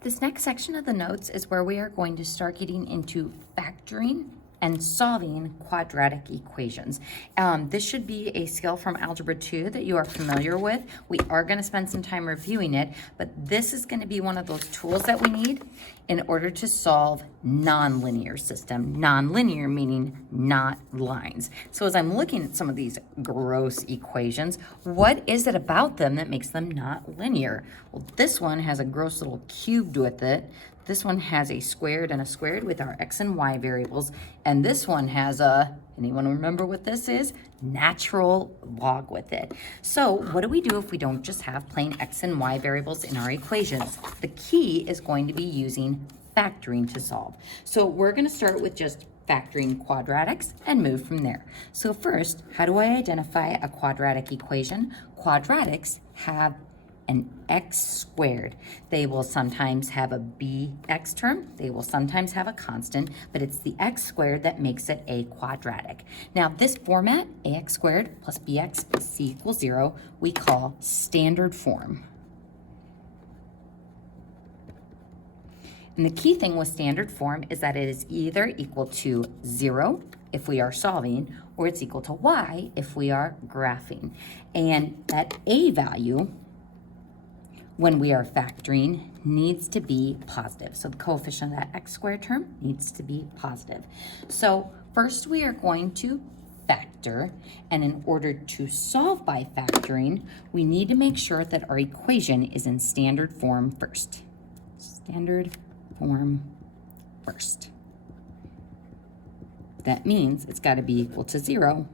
This next section of the notes is where we are going to start getting into factoring and solving quadratic equations. This should be a skill from Algebra 2 that you are familiar with. We are going to spend some time reviewing it, but this is going to be one of those tools that we need in order to solve nonlinear system. Nonlinear meaning not lines. So as I'm looking at some of these gross equations, what is it about them that makes them not linear? Well, this one has a gross little cubed with it. This one has a squared and a squared with our x and y variables. And this one has anyone remember what this is? Natural log with it. So what do we do if we don't just have plain x and y variables in our equations? The key is going to be using factoring to solve. So we're going to start with just factoring quadratics and move from there. So first, how do I identify a quadratic equation? Quadratics have an x squared. They will sometimes have a bx term. They will sometimes have a constant, but it's the x squared that makes it a quadratic. Now this format, ax squared plus bx plus c equals 0, we call standard form. And the key thing with standard form is that it is either equal to 0 if we are solving, or it's equal to y if we are graphing. And that a value, when we are factoring, needs to be positive. So the coefficient of that x squared term needs to be positive. So first we are going to factor, and in order to solve by factoring, we need to make sure that our equation is in standard form first. Standard form first. That means it's got to be equal to 0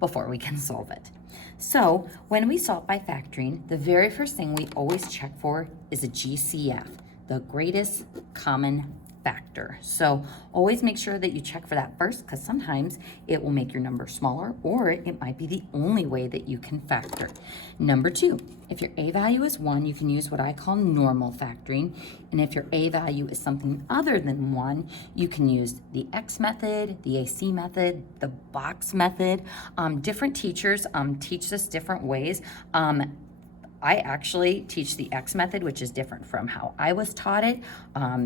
before we can solve it. So when we solve by factoring, the very first thing we always check for is a GCF, the greatest common factor. So always make sure that you check for that first, because sometimes it will make your number smaller, or it might be the only way that you can factor. Number 2, if your a value is 1, you can use what I call normal factoring. And if your a value is something other than 1, you can use the X method, the AC method, the box method. Different teachers teach this different ways. I actually teach the X method, which is different from how I was taught it.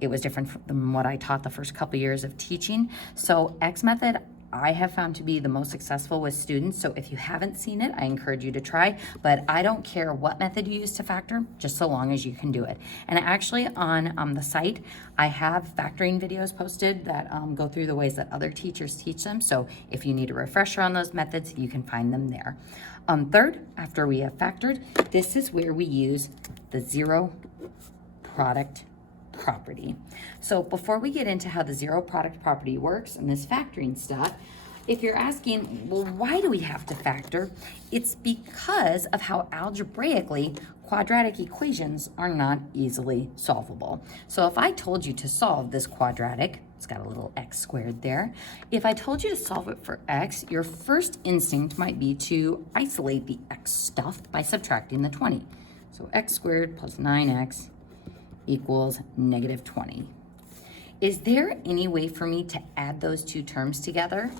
It was different from what I taught the first couple years of teaching. So X method, I have found to be the most successful with students. So if you haven't seen it, I encourage you to try, but I don't care what method you use to factor, just so long as you can do it. And actually on the site, I have factoring videos posted that go through the ways that other teachers teach them. So if you need a refresher on those methods, you can find them there. Third, after we have factored, this is where we use the zero product property. So before we get into how the zero product property works and this factoring stuff, if you're asking, well, why do we have to factor? It's because of how algebraically quadratic equations are not easily solvable. So if I told you to solve this quadratic, it's got a little x squared there. If I told you to solve it for x, your first instinct might be to isolate the x stuff by subtracting the 20. So x squared plus 9x equals negative 20. Is there any way for me to add those two terms together?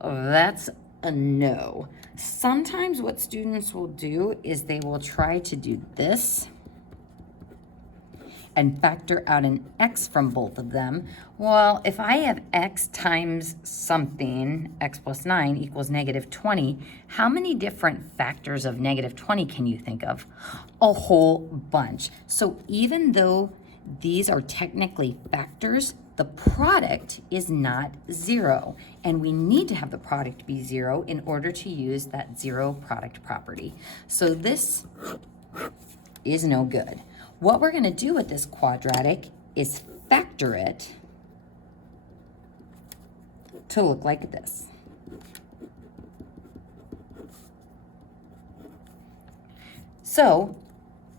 Oh, that's a no. Sometimes what students will do is they will try to do this and factor out an x from both of them. Well, if I have x times something, x plus 9 equals negative 20, how many different factors of negative 20 can you think of? A whole bunch. So even though these are technically factors, the product is not 0. And we need to have the product be 0 in order to use that zero product property. So this is no good. What we're going to do with this quadratic is factor it to look like this. So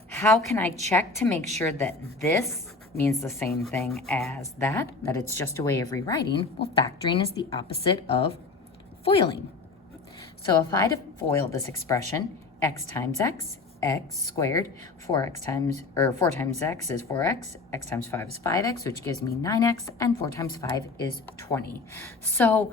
how can I check to make sure that this means the same thing as that it's just a way of rewriting? Well, factoring is the opposite of foiling. So if I had to foil this expression, x times x squared, 4 times x is 4x, x times 5 is 5x, which gives me 9x, and 4 times 5 is 20. So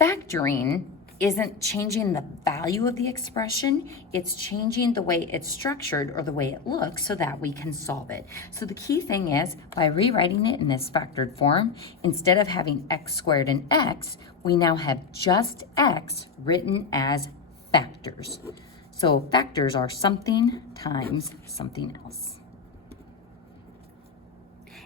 factoring isn't changing the value of the expression, it's changing the way it's structured or the way it looks so that we can solve it. So the key thing is, by rewriting it in this factored form, instead of having x squared and x, we now have just x written as factors. So factors are something times something else.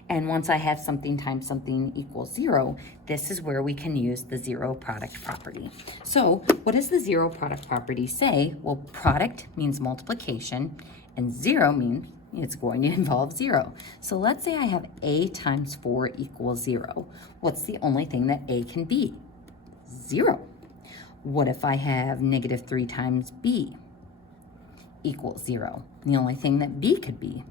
And once I have something times something equals 0, this is where we can use the zero product property. So what does the zero product property say? Well, product means multiplication, and 0 means it's going to involve 0. So let's say I have a times 4 equals 0. What's the only thing that a can be? 0. What if I have negative 3 times b equals 0? The only thing that b could be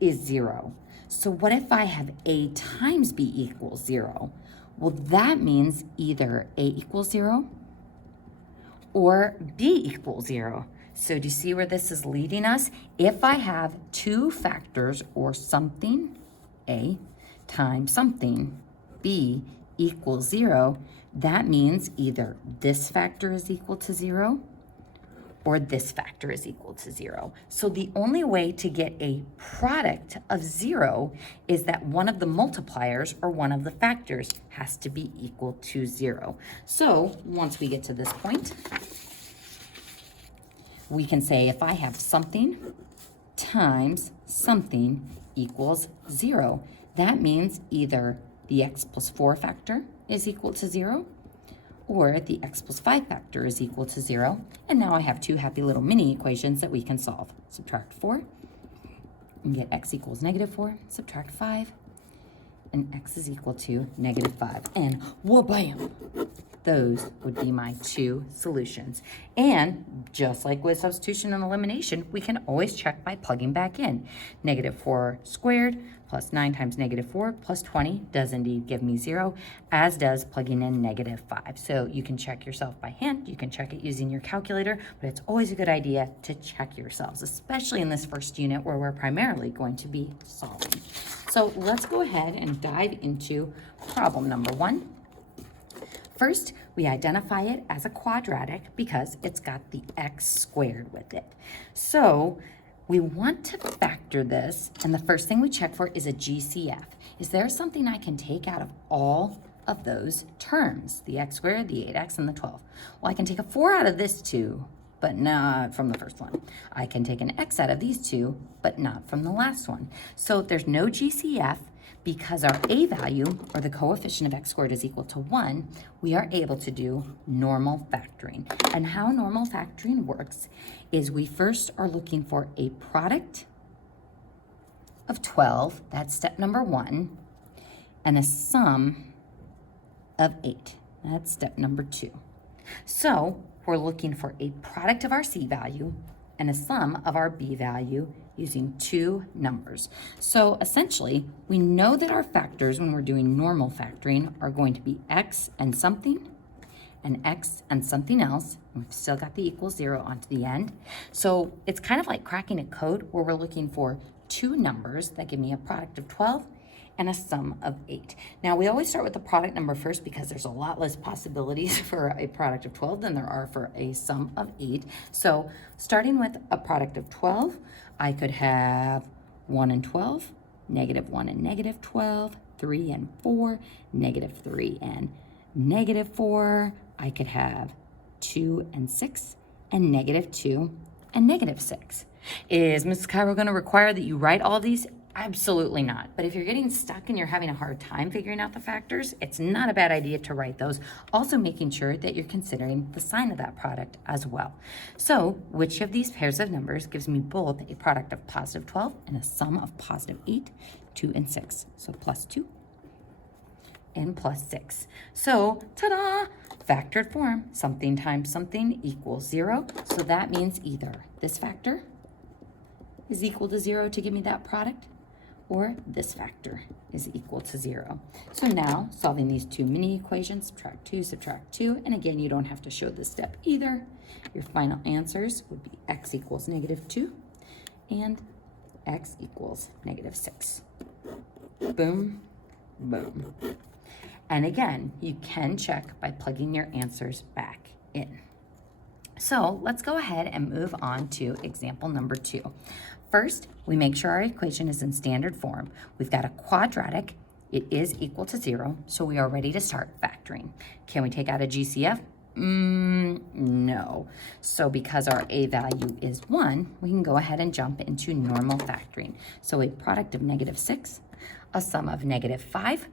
is 0. So what if I have a times b equals 0? Well, that means either a equals 0 or b equals 0. So do you see where this is leading us? If I have two factors or something, a times something, b equals 0, that means either this factor is equal to 0 or this factor is equal to 0. So the only way to get a product of 0 is that one of the multipliers or one of the factors has to be equal to 0. So once we get to this point, we can say if I have something times something equals 0, that means either the x plus 4 factor is equal to 0, or the x plus 5 factor is equal to 0. And now I have two happy little mini equations that we can solve. Subtract 4 and get x equals negative 4. Subtract 5 and x is equal to negative 5. And wha-bam! Those would be my two solutions. And just like with substitution and elimination, we can always check by plugging back in. Negative 4 squared plus 9 times negative 4 plus 20 does indeed give me 0, as does plugging in negative 5. So you can check yourself by hand, you can check it using your calculator, but it's always a good idea to check yourselves, especially in this first unit where we're primarily going to be solving. So let's go ahead and dive into problem number 1. First, we identify it as a quadratic because it's got the x squared with it. So we want to factor this, and the first thing we check for is a GCF. Is there something I can take out of all of those terms? The x squared, the 8x, and the 12. Well, I can take a 4 out of this two, but not from the first one. I can take an x out of these two, but not from the last one. So there's no GCF. Because our a value, or the coefficient of x squared, is equal to 1, we are able to do normal factoring. And how normal factoring works is we first are looking for a product of 12, that's step number 1, and a sum of 8, that's step number 2. So we're looking for a product of our c value and a sum of our b value using two numbers. So essentially, we know that our factors when we're doing normal factoring are going to be x and something, and x and something else. We've still got the equals 0 onto the end. So it's kind of like cracking a code where we're looking for two numbers that give me a product of 12 and a sum of 8. Now, we always start with the product number first because there's a lot less possibilities for a product of 12 than there are for a sum of 8. So starting with a product of 12, I could have 1 and 12, negative 1 and negative 12, 3 and 4, negative 3 and negative 4. I could have 2 and 6, and negative 2 and negative 6. Is Mrs. Cairo going to require that you write all these? Absolutely not. But if you're getting stuck and you're having a hard time figuring out the factors, it's not a bad idea to write those. Also making sure that you're considering the sign of that product as well. So which of these pairs of numbers gives me both a product of positive 12 and a sum of positive 8, 2, and 6? So plus 2 and plus 6. So ta-da! Factored form, something times something equals 0. So that means either this factor is equal to 0 to give me that product, or this factor is equal to 0. So now, solving these two mini equations, subtract 2, and again, you don't have to show this step either. Your final answers would be x equals negative 2 and x equals negative 6. Boom, boom. And again, you can check by plugging your answers back in. So let's go ahead and move on to example number 2. First, we make sure our equation is in standard form. We've got a quadratic. It is equal to 0, so we are ready to start factoring. Can we take out a GCF? No. So because our a value is 1, we can go ahead and jump into normal factoring. So a product of -6, a sum of -5.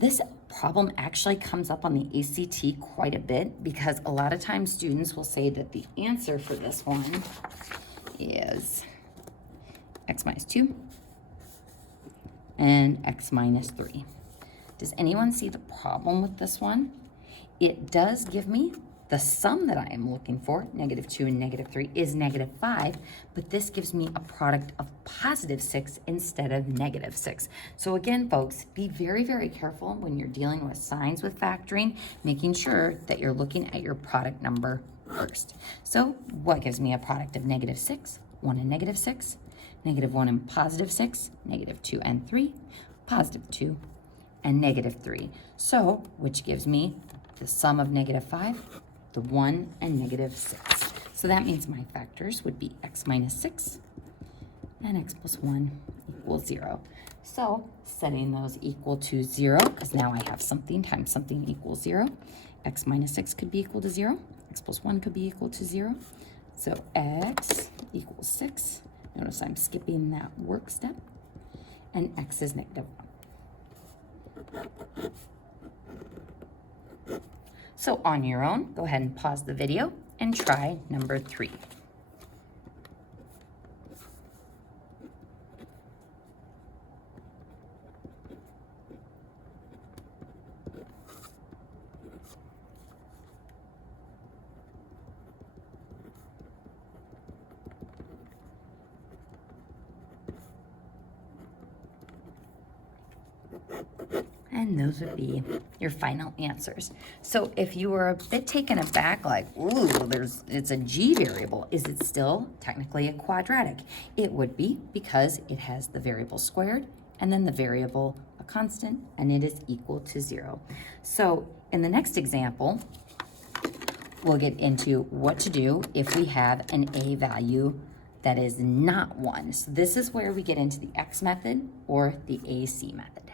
This problem actually comes up on the ACT quite a bit because a lot of times students will say that the answer for this one is x minus 2 and x minus 3. Does anyone see the problem with this one? It does give me the sum that I am looking for, -2 and -3, is -5, but this gives me a product of +6 instead of -6. So again, folks, be very, very careful when you're dealing with signs with factoring, making sure that you're looking at your product number first. So what gives me a product of -6, 1 and -6, -1 and +6, -2 and 3, +2 and -3. So which gives me the sum of -5, the 1 and -6. So that means my factors would be x minus 6 and x plus 1 equals 0. So setting those equal to 0, because now I have something times something equals 0. X minus 6 could be equal to 0. X plus 1 could be equal to 0. So x equals 6. Notice I'm skipping that work step. And x is -1. So on your own, go ahead and pause the video and try number 3. And those would be your final answers. So if you were a bit taken aback, like, ooh, it's a g variable, is it still technically a quadratic? It would be, because it has the variable squared and then the variable a constant, and it is equal to 0. So in the next example, we'll get into what to do if we have an a value that is not 1. So this is where we get into the x method or the AC method.